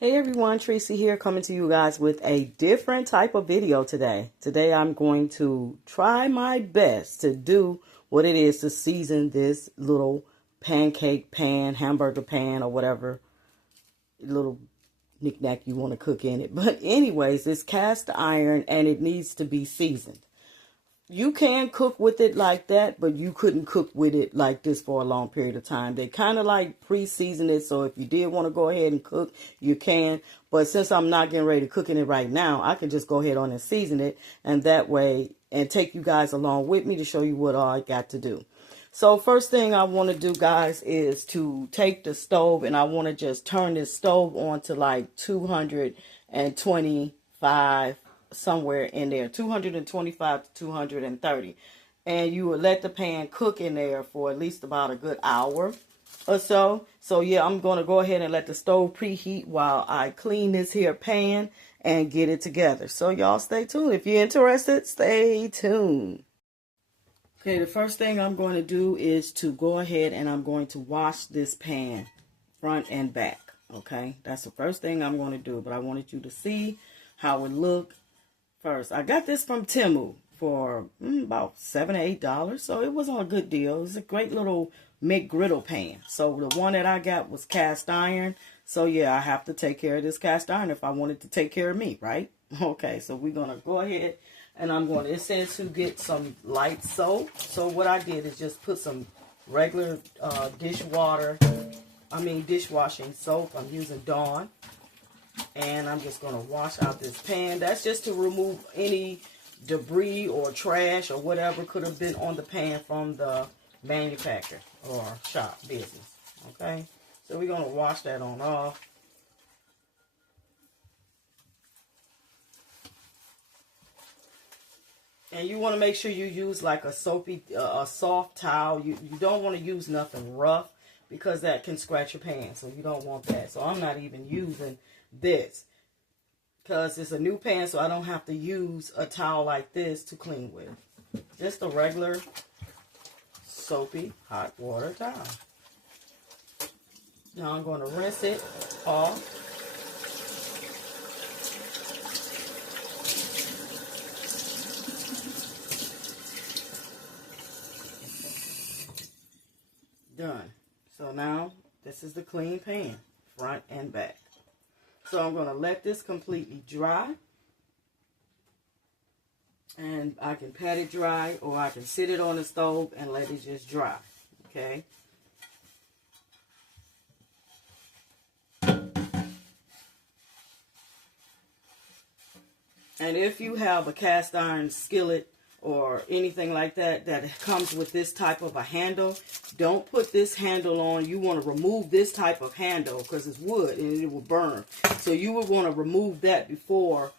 Hey everyone, Tracy here coming to you guys with a different type of video today. Today I'm going to try my best to do what it is to season this little pancake pan, hamburger pan, or whatever little knick-knack you want to cook in it. But anyways, it's cast iron and it needs to be seasoned. You can cook with it like that, but you couldn't cook with it like this for a long period of time. They kind of like pre-season it, so if you did want to go ahead and cook, you can. But since I'm not getting ready to cook in it right now, I can just go ahead on and season it, and that way, and take you guys along with me to show you what all I got to do. So first thing I want to do, guys, is to take the stove, and I want to just turn this stove on to like 225, somewhere in there, 225 to 230, and you will let the pan cook in there for at least about a good hour or so. So yeah, I'm going to go ahead and let the stove preheat while I clean this here pan and get it together. So y'all stay tuned. If you're interested, stay tuned. Okay, the first thing I'm going to do is to go ahead and I'm going to wash this pan front and back. Okay, that's the first thing I'm going to do, but I wanted you to see how it looked first. I got this from TEMU for about $7 or $8, so it was on a good deal. It was a great little McGriddle pan. So the one that I got was cast iron. So yeah, I have to take care of this cast iron if I wanted to take care of me, right? Okay, so we're going to go ahead and it says to get some light soap. So what I did is just put some regular dishwashing soap. I'm using Dawn. And I'm just going to wash out this pan. That's just to remove any debris or trash or whatever could have been on the pan from the manufacturer or shop business. Okay, so we're going to wash that on off. And you want to make sure you use like a soft towel. You don't want to use nothing rough because that can scratch your pan. So you don't want that. So I'm not even using this because it's a new pan, so I don't have to use a towel like this to clean with. Just a regular soapy hot water towel. Now I'm going to rinse it off. Done. So now this is the clean pan, front and back. So I'm going to let this completely dry. And I can pat it dry, or I can sit it on the stove and let it just dry. Okay. And if you have a cast iron skillet or anything like that comes with this type of a handle, don't put this handle on. You want to remove this type of handle because it's wood and it will burn. So you would want to remove that before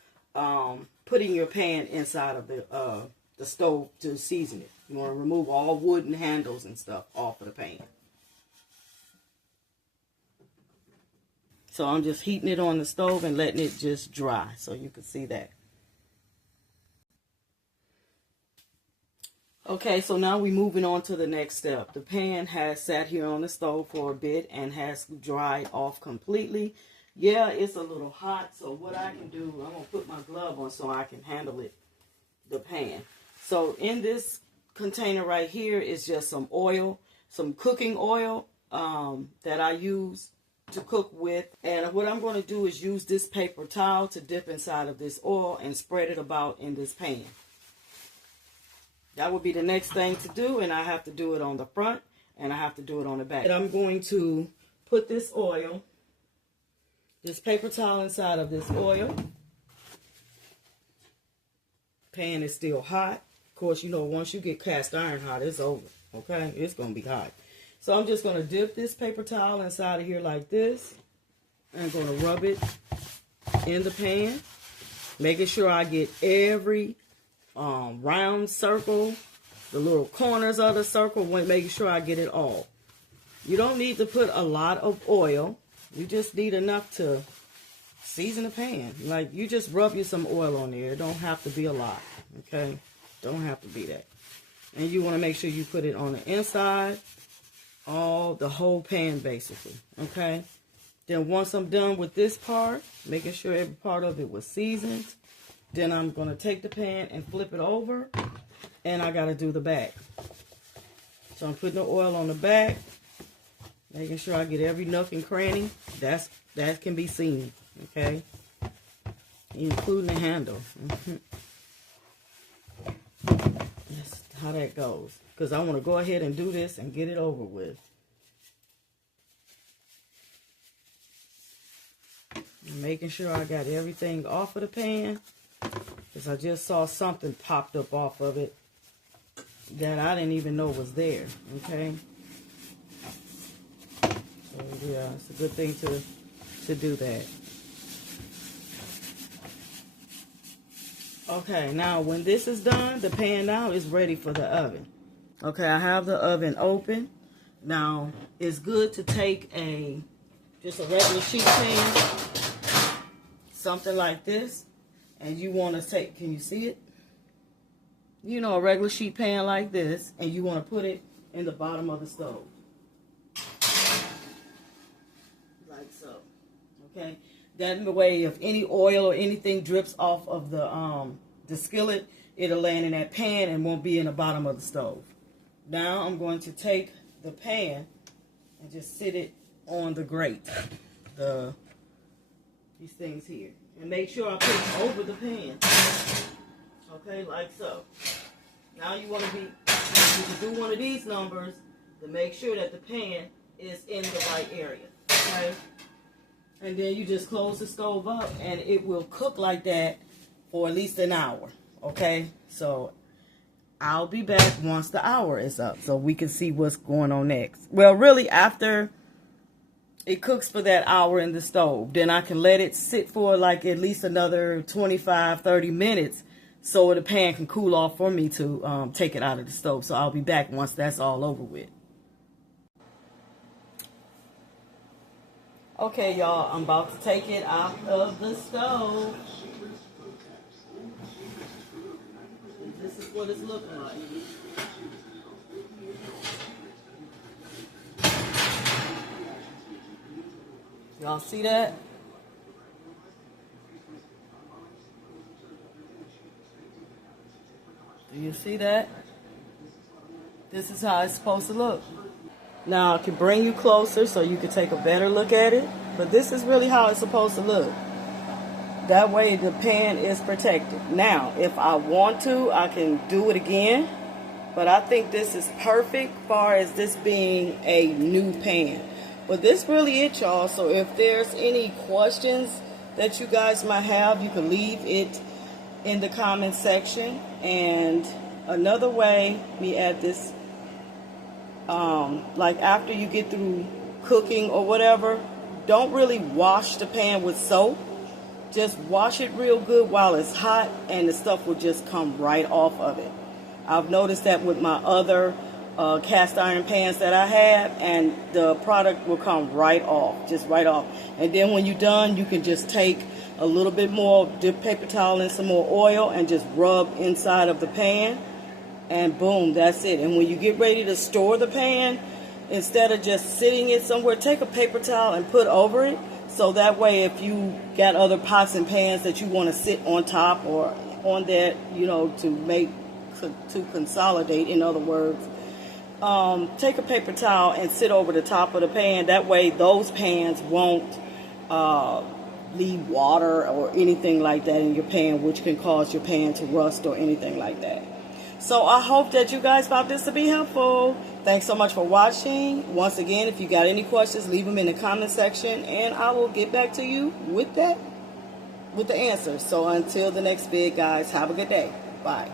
putting your pan inside of the stove to season it. You want to remove all wooden handles and stuff off of the pan. So I'm just heating it on the stove and letting it just dry so you can see that. Okay, so now we're moving on to the next step. The pan has sat here on the stove for a bit and has dried off completely. Yeah, it's a little hot, so what I can do, I'm going to put my glove on so I can handle it, the pan. So in this container right here is just some oil, some cooking oil that I use to cook with. And what I'm going to do is use this paper towel to dip inside of this oil and spread it about in this pan. That would be the next thing to do, and I have to do it on the front, and I have to do it on the back. And I'm going to put this oil, this paper towel inside of this oil. Pan is still hot. Of course, you know, once you get cast iron hot, it's over, okay? It's going to be hot. So I'm just going to dip this paper towel inside of here like this. I'm going to rub it in the pan, making sure I get every round circle, the little corners of the circle, making sure I get it all. You don't need to put a lot of oil. You just need enough to season the pan. Like, you just rub you some oil on there. It don't have to be a lot, okay? Don't have to be that. And you want to make sure you put it on the inside, the whole pan basically, okay? Then once I'm done with this part, making sure every part of it was seasoned, then I'm going to take the pan and flip it over, and I got to do the back. So I'm putting the oil on the back, making sure I get every nook and cranny. That can be seen, okay? Including the handle. That's how that goes. Because I want to go ahead and do this and get it over with. Making sure I got everything off of the pan, because I just saw something popped up off of it that I didn't even know was there, okay? So yeah, it's a good thing to do that. Okay, now when this is done, the pan now is ready for the oven. Okay, I have the oven open. Now, it's good to take just a regular sheet pan, something like this, and you want to take, can you see it? You know, a regular sheet pan like this, and you want to put it in the bottom of the stove. Like so. Okay? That way, if any oil or anything drips off of the skillet, it'll land in that pan and won't be in the bottom of the stove. Now, I'm going to take the pan and just sit it on the grate. These things here. And make sure I put it over the pan. Okay, like so. Now you want to you can do one of these numbers to make sure that the pan is in the right area. Okay? And then you just close the stove up and it will cook like that for at least an hour. Okay? So I'll be back once the hour is up so we can see what's going on next. Well, really, after it cooks for that hour in the stove, then I can let it sit for like at least another 25-30 minutes so the pan can cool off for me to take it out of the stove. So I'll be back once that's all over with. Okay, y'all, I'm about to take it out of the stove. This is what it's looking like. Y'all see that? Do you see that? This is how it's supposed to look. Now I can bring you closer so you can take a better look at it. But this is really how it's supposed to look. That way the pan is protected. Now, if I want to, I can do it again. But I think this is perfect as far as this being a new pan. But this really it, y'all. So if there's any questions that you guys might have, you can leave it in the comment section. And another way, let me add this, like after you get through cooking or whatever, don't really wash the pan with soap. Just wash it real good while it's hot and the stuff will just come right off of it. I've noticed that with my other cast iron pans that I have, and the product will come right off, just right off. And then when you're done, you can just take a little bit more, dip paper towel in some more oil and just rub inside of the pan, and boom, that's it. And when you get ready to store the pan, instead of just sitting it somewhere, take a paper towel and put over it, so that way if you got other pots and pans that you want to sit on top or on that, you know, to consolidate, in other words, take a paper towel and sit over the top of the pan. That way those pans won't leave water or anything like that in your pan, which can cause your pan to rust or anything like that. So I hope that you guys found this to be helpful. Thanks so much for watching. Once again, if you got any questions, leave them in the comment section and I will get back to you with the answers. So until the next vid, guys, have a good day. Bye.